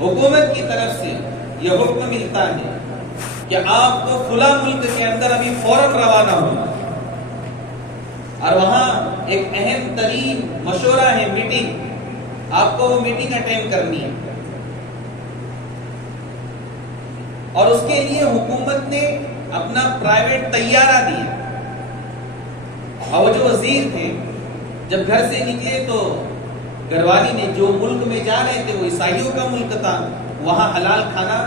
حکومت کی طرف سے یہ حکم ملتا ہے کہ آپ کو فلاں ملک کے اندر ابھی فوراً روانہ ہونا، اور وہاں ایک اہم ترین مشورہ ہے، میٹنگ، آپ کو وہ میٹنگ اٹینڈ کرنی ہے، اور اس کے لیے حکومت نے اپنا پرائیویٹ طیارہ دیا، اور وہ جو وزیر تھے جب گھر سے نکلے تو گھر والی نے، جو ملک میں جا رہے تھے وہ عیسائیوں کا ملک تھا، وہاں حلال کھانا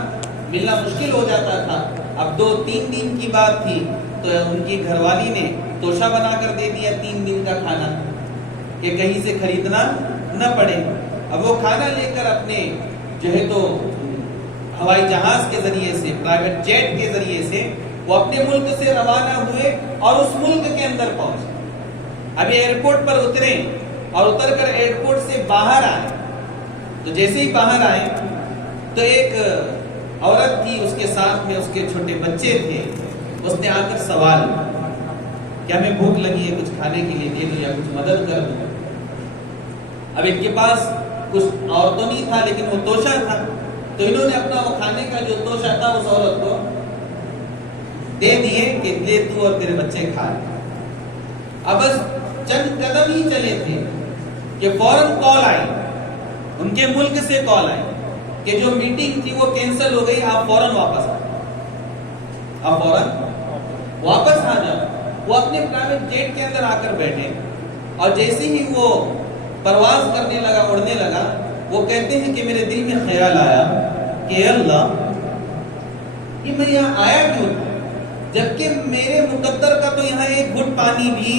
ملنا مشکل ہو جاتا تھا، اب 2-3 دن کی بات تھی تو ان کی گھر والی نے توشہ بنا کر دے دیا 3 دن کا کھانا کہ کہیں سے خریدنا نہ پڑے۔ اب وہ کھانا لے کر اپنے جو ہے تو ہوائی جہاز کے ذریعے سے، پرائیویٹ جیٹ کے ذریعے سے وہ اپنے ملک سے روانہ ہوئے اور اس ملک کے اندر پہنچے۔ ابھی ایئرپورٹ پر اترے اور اتر کر ایئرپورٹ سے باہر آئے تو جیسے ہی باہر آئے تو ایک عورت تھی، اس کے ساتھ میں اس کے چھوٹے بچے تھے، اس نے آ کر سوال کہ ہمیں بھوک لگی ہے، کچھ کھانے کے لیے دے دو یا کچھ مدد کر دو۔ اب ان کے پاس کچھ اور تو نہیں تھا لیکن وہ توشہ تھا، تو انہوں نے اپنا وہ کھانے کا جو توشہ تھا اس عورت کو دے دیے کہ لے تو اور تیرے بچے کھا لیں۔ اب بس چند قدم ہی چلے تھے کہ فوراً کال آئی، ان کے ملک سے کال آئی کہ جو میٹنگ تھی وہ کینسل ہو گئی، آپ فوراً واپس آ جاؤ، آپ فوراً واپس آ جاؤ۔ وہ اپنے پرائیویٹ جیٹ کے اندر آ کر بیٹھے اور جیسے ہی وہ پرواز کرنے لگا، اڑنے لگا، وہ کہتے ہیں کہ میرے دل میں خیال آیا کہ اے اللہ، یہ میں یہاں آیا کیوں تھا جبکہ میرے مقدر کا تو یہاں ایک گھٹ پانی بھی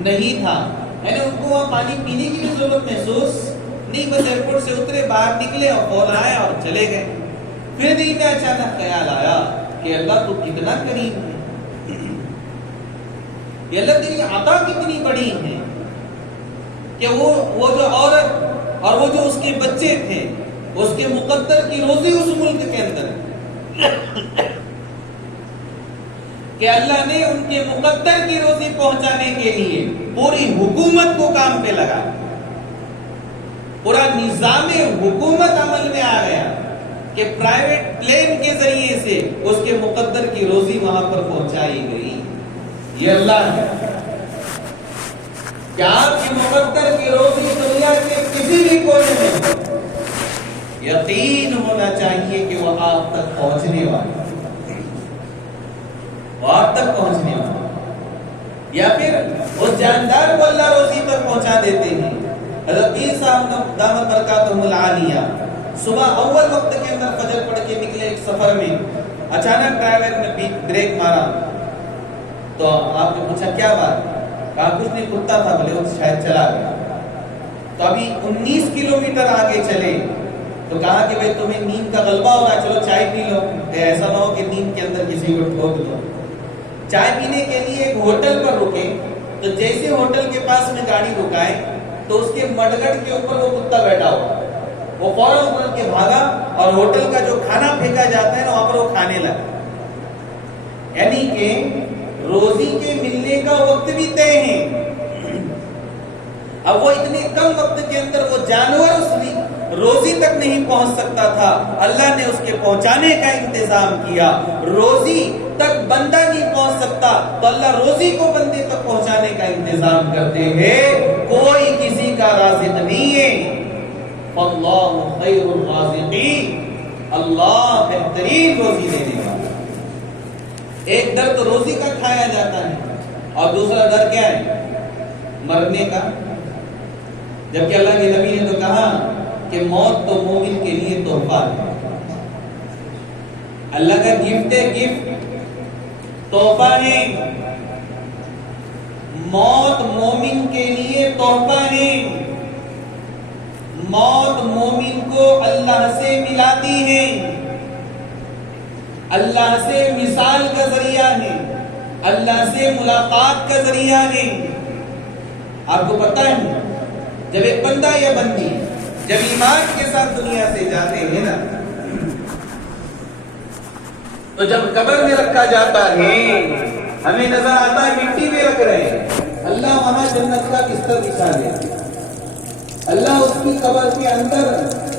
نہیں تھا۔ میں نے ان کو وہاں پانی پینے کی بھی ضرورت محسوس نہیں، بس ایئرپورٹ سے اترے، باہر نکلے اور فون آیا اور چلے گئے۔ پھر دل میں اچانک خیال آیا کہ اللہ تو کتنا کریم ہے، یہ اللہ تیری عطا کتنی بڑی ہے کہ وہ جو عورت اور وہ جو اس کے بچے تھے، اس کے مقدر کی روزی اس ملک کے اندر، کہ اللہ نے ان کے مقدر کی روزی پہنچانے کے لیے پوری حکومت کو کام پہ لگا، پورا نظام حکومت عمل میں آ گیا کہ پرائیویٹ پلین کے ذریعے سے اس کے مقدر کی روزی وہاں پر پہنچائی گئی۔ یہ اللہ ہے کہ آپ کی مقدر کی روزی دنیا کے کسی بھی کونے میں یقین ہونا چاہیے کہ وہ آپ تک پہنچنے والی، وہ آپ تک پہنچنے والی، یا پھر اس جاندار کو اللہ روزی تک پہنچا دیتے ہیں۔ حضرت پیر صاحب دامت برکاتہم العالیہ صبح اول وقت کے اندر فجر پڑھ کے نکلے ایک سفر میں، اچانک ڈرائیور نے بریک مارا تو آپ نے پوچھا کیا بات؟ کہا کچھ نہیں، کتا تھا، بولے وہ شاید چلا گیا۔ تو ابھی 19 کلومیٹر آگے چلے تو کہا کہ بھئی تمہیں نیند کا غلبہ ہو رہا ہے، چلو چائے پی لو، ایسا نہ ہو کہ نیند کے اندر کسی کو ٹھوک دو۔ چائے پینے کے لیے ایک ہوٹل پر رکے تو جیسے ہوٹل کے پاس میں گاڑی رکائے تو اس کے مڈگڑ کے اوپر وہ کتا بیٹھا ہوا، وہ فوراً اٹھ کے بھاگا اور ہوٹل کا جو کھانا پھینکا جاتا ہے نا وہاں پر وہ کھانے لگا۔ یعنی کہ روزی کے ملنے کا وقت بھی طے ہے۔ اب وہ اتنے کم وقت کے اندر وہ جانور اس روزی تک نہیں پہنچ سکتا تھا، اللہ نے اس کے پہنچانے کا انتظام کیا۔ روزی تک بندہ نہیں پہنچ سکتا تو اللہ روزی کو بندے تک پہنچانے کا انتظام کرتے ہیں۔ کوئی کسی کا رازق نہیں ہے، اللہ خیر الرازقین، اللہ بہترین روزی دینے والا۔ ایک ڈر تو روزی کا کھایا جاتا ہے اور دوسرا ڈر کیا ہے؟ مرنے کا۔ جبکہ اللہ کے نبی نے تو کہا کہ موت تو مومن کے لیے تحفہ ہے، اللہ کا گفٹ ہے، گفٹ تحفہ ہے۔ موت مومن کے لیے تحفہ ہے، موت مومن کو اللہ سے ملاتی ہے، اللہ سے مثال کا ذریعہ ہے، اللہ سے ملاقات کا ذریعہ ہے۔ آپ کو پتہ ہے جب ایک بندہ یا بندی جب ایمان کے ساتھ دنیا سے جاتے ہیں نا تو جب قبر میں رکھا جاتا ہے ہمیں نظر آتا ہے مٹی میں رکھ رہے ہیں، اللہ وہاں جنت کا بستر بچھا دے، اللہ اس کی قبر کے اندر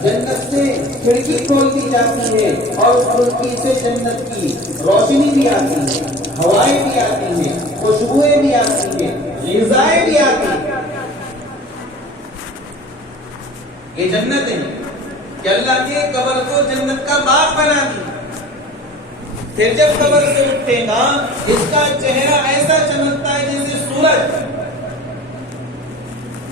جنت سے کھڑکی کھول دی جاتی ہے اور اس کھڑکی سے جنت کی روشنی بھی آتی ہے، ہوائیں بھی آتی ہیں، خوشبوئیں بھی آتی ہیں، غذائیں بھی آتی ہیں۔ یہ جنت ہے کہ اللہ نے قبر کو جنت کا باغ بنا دیا۔ پھر جب قبر سے اٹھے گا اس کا چہرہ ایسا چمکتا ہے جیسے سورج۔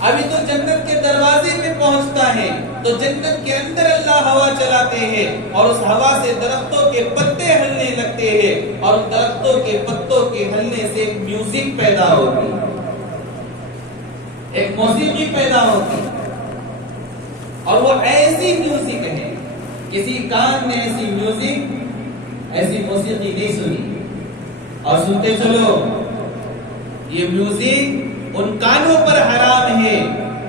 ابھی تو جنت کے دروازے پہ پہنچتا ہے تو جنت کے اندر اللہ ہوا چلاتے ہیں اور اس ہوا سے درختوں کے پتے ہلنے لگتے ہیں اور ان درختوں کے پتوں کے ہلنے سے ایک میوزک پیدا ہوتی ہے، ایک موسیقی پیدا ہوتی ہے، اور وہ ایسی میوزک ہے، کسی کان نے ایسی میوزک، ایسی موسیقی نہیں سنی۔ اور سنتے چلو، یہ میوزک ان کانوں پر حرام ہے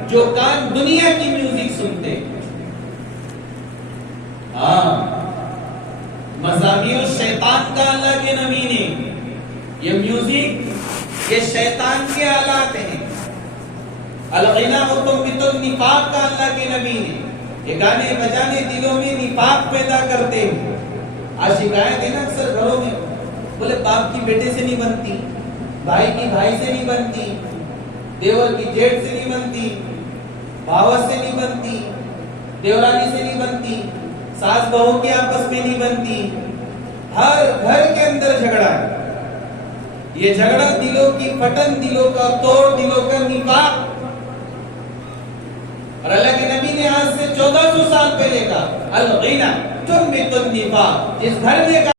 جو کان دنیا کی میوزک سنتے۔ ہاں، مزامیر الشیطان کا اللہ کے نبی نے، یہ میوزک یہ شیطان کے آلات ہیں۔ الغنا تنبت النفاق کا اللہ کے نبی نے، یہ گانے بجانے دلوں میں نفاق پیدا کرتے ہیں۔ آج شکایت ہے نا اکثر گھروں میں، بولے باپ کی بیٹے سے نہیں بنتی، بھائی کی بھائی سے نہیں بنتی، دیور کی جیٹ سے نہیں بنتی، بھاوت سے نہیں بنتی، دیورانی سے نہیں بنتی، ساس بہو کے آپس میں نہیں بنتی۔ ہر گھر کے اندر جھگڑا ہے۔ یہ جھگڑا دلوں کی پھٹن، دلوں کا توڑ، دلوں کا نفاق۔ اور اللہ کے نبی نے آج سے 1400 سال پہلے کہا الغنا تنبت النفاق، جس گھر میں